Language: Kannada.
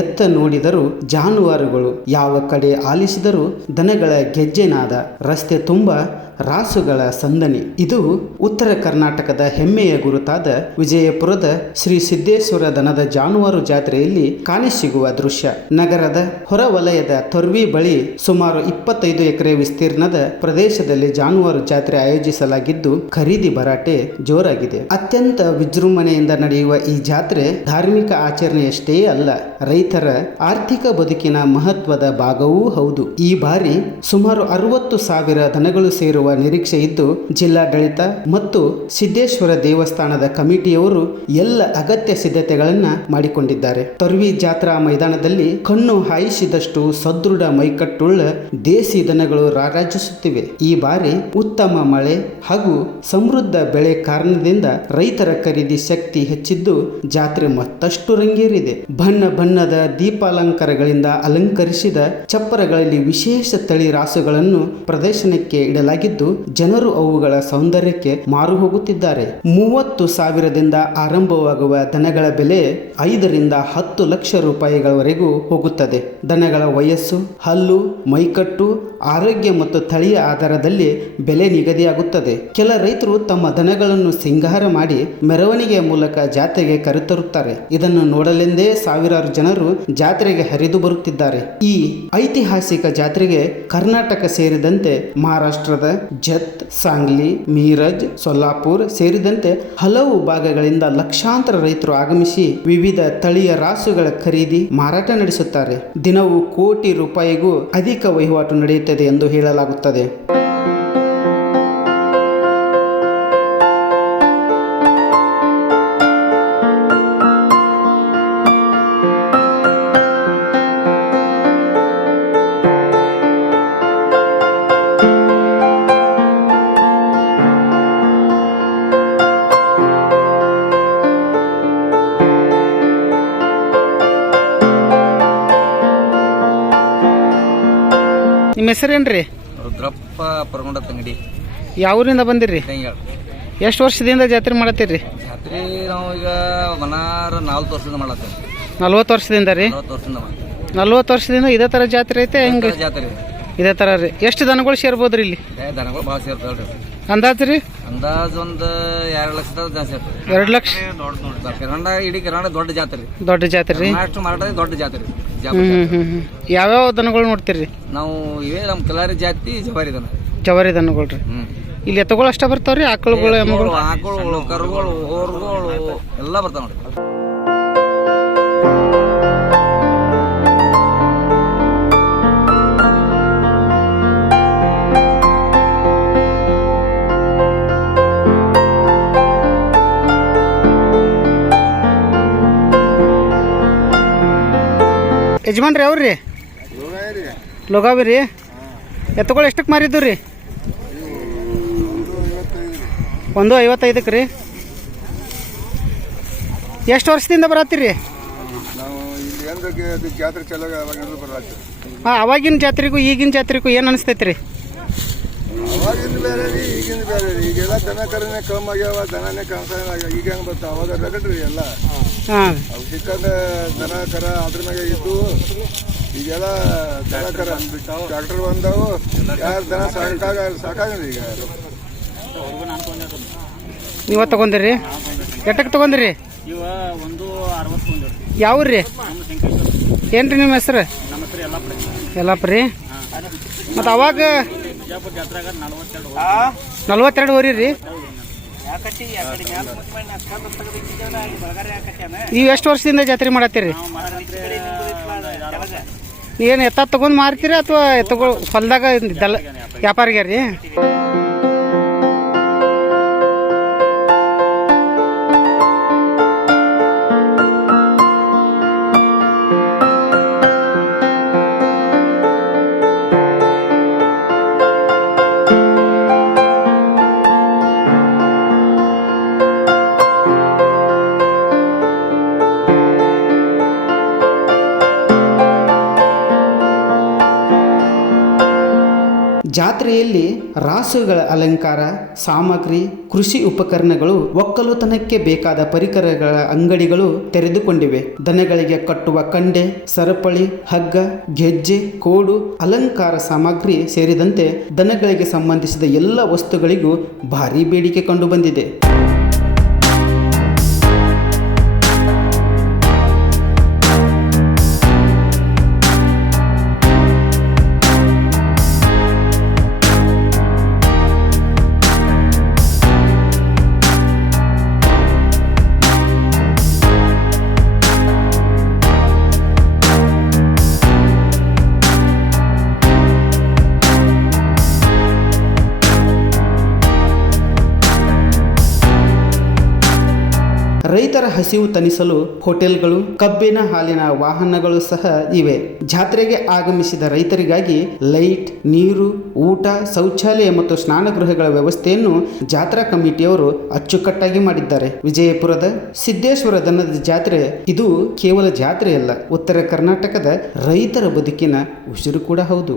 ಎತ್ತ ನೋಡಿದರೂ ಜಾನುವಾರುಗಳು, ಯಾವ ಕಡೆ ಆಲಿಸಿದರೂ ದನಗಳ ಗೆಜ್ಜೆನಾದ, ರಸ್ತೆ ತುಂಬ ರಾಸುಗಳ ಸಂದಣಿ. ಇದು ಉತ್ತರ ಕರ್ನಾಟಕದ ಹೆಮ್ಮೆಯ ಗುರುತಾದ ವಿಜಯಪುರದ ಶ್ರೀ ಸಿದ್ದೇಶ್ವರ ದನದ ಜಾನುವಾರು ಜಾತ್ರೆಯಲ್ಲಿ ಕಾಣಸಿಗುವ ದೃಶ್ಯ. ನಗರದ ಹೊರವಲಯದ ತೊರ್ವಿ ಬಳಿ ಸುಮಾರು 25 ಎಕರೆ ವಿಸ್ತೀರ್ಣದ ಪ್ರದೇಶದಲ್ಲಿ ಜಾನುವಾರು ಜಾತ್ರೆ ಆಯೋಜಿಸಲಾಗಿದ್ದು, ಖರೀದಿ ಭರಾಟೆ ಜೋರಾಗಿದೆ. ಅತ್ಯಂತ ವಿಜೃಂಭಣೆಯಿಂದ ನಡೆಯುವ ಈ ಜಾತ್ರೆ ಧಾರ್ಮಿಕ ಆಚರಣೆಯಷ್ಟೇ ಅಲ್ಲ, ರೈತರ ಆರ್ಥಿಕ ಬದುಕಿನ ಮಹತ್ವದ ಭಾಗವೂ ಹೌದು. ಈ ಬಾರಿ ಸುಮಾರು 60,000 ದನಗಳು ಸೇರುವ ನಿರೀಕ್ಷೆ ಇದ್ದು, ಜಿಲ್ಲಾಡಳಿತ ಮತ್ತು ಸಿದ್ದೇಶ್ವರ ದೇವಸ್ಥಾನದ ಕಮಿಟಿಯವರು ಎಲ್ಲ ಅಗತ್ಯ ಸಿದ್ಧತೆಗಳನ್ನ ಮಾಡಿಕೊಂಡಿದ್ದಾರೆ. ತೊರ್ವಿ ಜಾತ್ರಾ ಮೈದಾನದಲ್ಲಿ ಕಣ್ಣು ಹಾಯಿಸಿದಷ್ಟು ಸದೃಢ ಮೈಕಟ್ಟುಳ್ಳ ದೇಸಿ ದನಗಳು ರಾರಾಜಿಸುತ್ತಿವೆ. ಈ ಬಾರಿ ಉತ್ತಮ ಮಳೆ ಹಾಗೂ ಸಮೃದ್ಧ ಬೆಳೆ ಕಾರಣದಿಂದ ರೈತರ ಖರೀದಿ ಶಕ್ತಿ ಹೆಚ್ಚಿದ್ದು, ಜಾತ್ರೆ ಮತ್ತಷ್ಟು ರಂಗೇರಿದೆ. ಬಣ್ಣ ಬಣ್ಣದ ದೀಪಾಲಂಕಾರಗಳಿಂದ ಅಲಂಕರಿಸಿದ ಚಪ್ಪರಗಳಲ್ಲಿ ವಿಶೇಷ ತಳಿ ರಾಸುಗಳನ್ನು ಪ್ರದರ್ಶನಕ್ಕೆ ಇಡಲಾಗಿದ್ದು, ಜನರು ಅವುಗಳ ಸೌಂದರ್ಯಕ್ಕೆ ಮಾರು ಹೋಗುತ್ತಿದ್ದಾರೆ. 30,000ದಿಂದ ಆರಂಭವಾಗುವ ದನಗಳ ಬೆಲೆ 5ರಿಂದ 10 ಲಕ್ಷ ರೂಪಾಯಿಗಳವರೆಗೂ ಹೋಗುತ್ತದೆ. ದನಗಳ ವಯಸ್ಸು, ಹಲ್ಲು, ಮೈಕಟ್ಟು, ಆರೋಗ್ಯ ಮತ್ತು ತಳಿಯ ಆಧಾರದಲ್ಲಿ ಬೆಲೆ ನಿಗದಿಯಾಗುತ್ತದೆ. ಕೆಲ ರೈತರು ತಮ್ಮ ದನಗಳನ್ನು ಸಿಂಗಾರ ಮಾಡಿ ಮೆರವಣಿಗೆಯ ಮೂಲಕ ಜಾತ್ರೆಗೆ ಕರೆತರುತ್ತಾರೆ. ಇದನ್ನು ನೋಡಲೆಂದೇ ಸಾವಿರಾರು ಜನರು ಜಾತ್ರೆಗೆ ಹರಿದು ಬರುತ್ತಿದ್ದಾರೆ. ಈ ಐತಿಹಾಸಿಕ ಜಾತ್ರೆಗೆ ಕರ್ನಾಟಕ ಸೇರಿದಂತೆ ಮಹಾರಾಷ್ಟ್ರದ ಜತ್, ಸಾಂಗ್ಲಿ, ಮೀರಜ್, ಸೊಲ್ಲಾಪುರ್ ಸೇರಿದಂತೆ ಹಲವು ಭಾಗಗಳಿಂದ ಲಕ್ಷಾಂತರ ರೈತರು ಆಗಮಿಸಿ ವಿವಿಧ ತಳಿಯ ರಾಸುಗಳ ಖರೀದಿ, ಮಾರಾಟ ನಡೆಸುತ್ತಾರೆ. ದಿನವೂ ಕೋಟಿ ರೂಪಾಯಿಗೂ ಅಧಿಕ ವಹಿವಾಟು ನಡೆಯುತ್ತದೆ ಎಂದು ಹೇಳಲಾಗುತ್ತದೆ. ನಿಮ್ಮ ಹೆಸರೇನ್ರಿ? ರುದ್ರಪ್ಪ ಪರಗೊಂಡ ತಂಗಡಿ. ಯಾವೂರಿಂದ ಬಂದಿರಿ? ಎಷ್ಟು ವರ್ಷದಿಂದ ಜಾತ್ರೆ ಮಾಡತ್ತೀರಿ? ಜಾತ್ರೆ ನಾವು ಈಗ ಮನಾರ 4 ವರ್ಷದಿಂದ ಮಾಡತ್ತೇವೆ. 40 ವರ್ಷದಿಂದ ರೀ? 40 ವರ್ಷದಿಂದ ಇದೇ ಥರ ಜಾತ್ರೆ ಐತೆ? ಹೆಂಗೆ ಜಾತ್ರೆ ಇದೇ ಥರ ರೀ? ಎಷ್ಟು ದನಗಳು ಸೇರ್ಬೋದ್ರಿ ಇಲ್ಲಿ? ದನಗಳು ಭಾಳ ಸೇರ್ತಾವ್ರಿ. ಅಂದಾಜು ರೀ? ಅಂದಾಜು ಒಂದು 2 ಲಕ್ಷದ ಜಾಸ್ತಿ ಇರ್ತದೆ. 2 ಲಕ್ಷ? ಇಡೀ ಕಿರಾಣ ದೊಡ್ಡ ಜಾತ್ರೆ. ದೊಡ್ಡ ಜಾತ್ರೆ ರೀ? ಅಷ್ಟು ಮಾರಾಟ ದೊಡ್ಡ ಜಾತ್ರೆ. ಯಾವ್ಯಾವ ದನಗಳು ನೋಡ್ತೀರಿ? ನಾವು ಇವೇ ನಮ್ಮ ಕಲಾರಿ ಜಾತಿ ಜವಾರಿ ದನ. ಜವಾರಿ ದನಗಳು ರೀ? ಇಲ್ಲಿ ಎತ್ತುಗಳು ಅಷ್ಟ ಬರ್ತಾವ್ರಿ? ಆಕಳುಗಳು, ಎಮ್ಮಗಳು? ಆಕಳುಗಳು, ಕರುಗಳು, ಹೋರುಗಳು ಎಲ್ಲ ಬರ್ತಾವ ನೋಡ್ರಿ. ಯಜಮಾನ್ರಿ ಅವ್ರಿ? ಲೋಗಾವಿ ರೀ? ಎತ್ತುಗಳು ಎಷ್ಟಕ್ಕೆ ಮಾರಿದ್ದು ರೀ? 1.55 ರೀ? ಎಷ್ಟು ವರ್ಷದಿಂದ ಬರತ್ತೀರಿ? ಹಾಂ, ಅವಾಗಿನ ಜಾತ್ರೆಗೂ ಈಗಿನ ಜಾತ್ರೆಗೂ ಏನು ಅನಿಸ್ತೈತೆ ರೀ? ಅವಾಗಿಂದ ಬೇರೆ ರೀ, ಈಗಿಂದ ಬೇರೆ ರೀ. ಈಗೆಲ್ಲ ದನ ಕರನೇ ಕಮ್ಮಿ ಆಗ್ಯಾವ, ದನನೇ ಕಾಣಿಸ್ತಾಗ. ಈಗ ಹೆಂಗೆ ಬರ್ತಾವ? ಅವಾಗ ರಗಡ್ ರೀ ಎಲ್ಲ. ಹಾಂ, ಅವು ಸಿಕ್ಕಂದ ದನ ಕರ ಅದ್ರ ಮ್ಯಾಗ ಇದ್ದು. ಈಗೆಲ್ಲ ದನ ಕರ ಟ್ರ್ಯಾಕ್ಟರ್ ಬಂದವು. ಯಾರು ದನ ಸಾಕಾಗ್ರಿ ಈಗ. ನೀವ ತಗೊಂಡಿರಿ? ಎಟ್ಟಕ್ಕೆ ತಗೊಂಡಿರಿ? ಯಾವ್ರಿ? ಏನ್ರಿ ನಿಮ್ಮ ಹೆಸರು? ಯಲ್ಲಪ್ಪ ರೀ? ಮತ್ತು ಅವಾಗ 42 ಹೋರಿ ರೀ? ನೀವು ಎಷ್ಟು ವರ್ಷದಿಂದ ಜಾತ್ರೆ ಮಾಡತ್ತೀರಿ? ಏನು ಎತ್ತ ತಗೊಂಡು ಮಾರ್ತೀರಿ ಅಥವಾ ಎತ್ತುಗಳು ಹೊಲದಾಗ ವ್ಯಾಪಾರಿಗೆ ರೀ? ಜಾತ್ರೆಯಲ್ಲಿ ರಾಸುಗಳ ಅಲಂಕಾರ ಸಾಮಗ್ರಿ, ಕೃಷಿ ಉಪಕರಣಗಳು, ಒಕ್ಕಲುತನಕ್ಕೆ ಬೇಕಾದ ಪರಿಕರಗಳ ಅಂಗಡಿಗಳು ತೆರೆದುಕೊಂಡಿವೆ. ದನಗಳಿಗೆ ಕಟ್ಟುವ ಕಂಡೆ, ಸರಪಳಿ, ಹಗ್ಗ, ಗೆಜ್ಜೆ, ಕೋಡು, ಅಲಂಕಾರ ಸಾಮಗ್ರಿ ಸೇರಿದಂತೆ ದನಗಳಿಗೆ ಸಂಬಂಧಿಸಿದ ಎಲ್ಲ ವಸ್ತುಗಳಿಗೂ ಭಾರೀ ಬೇಡಿಕೆ ಕಂಡುಬಂದಿದೆ. ರೈತರ ಹಸಿವು ತಣಿಸಲು ಹೋಟೆಲ್ಗಳು, ಕಬ್ಬಿನ ಹಾಲಿನ ವಾಹನಗಳು ಸಹ ಇವೆ. ಜಾತ್ರೆಗೆ ಆಗಮಿಸಿದ ರೈತರಿಗಾಗಿ ಲೈಟ್, ನೀರು, ಊಟ, ಶೌಚಾಲಯ ಮತ್ತು ಸ್ನಾನಗೃಹಗಳ ವ್ಯವಸ್ಥೆಯನ್ನು ಜಾತ್ರಾ ಕಮಿಟಿಯವರು ಅಚ್ಚುಕಟ್ಟಾಗಿ ಮಾಡಿದ್ದಾರೆ. ವಿಜಯಪುರದ ಸಿದ್ದೇಶ್ವರ ದನದ ಜಾತ್ರೆ ಇದು ಕೇವಲ ಜಾತ್ರೆಯಲ್ಲ, ಉತ್ತರ ಕರ್ನಾಟಕದ ರೈತರ ಬದುಕಿನ ಉಸಿರು ಕೂಡ ಹೌದು.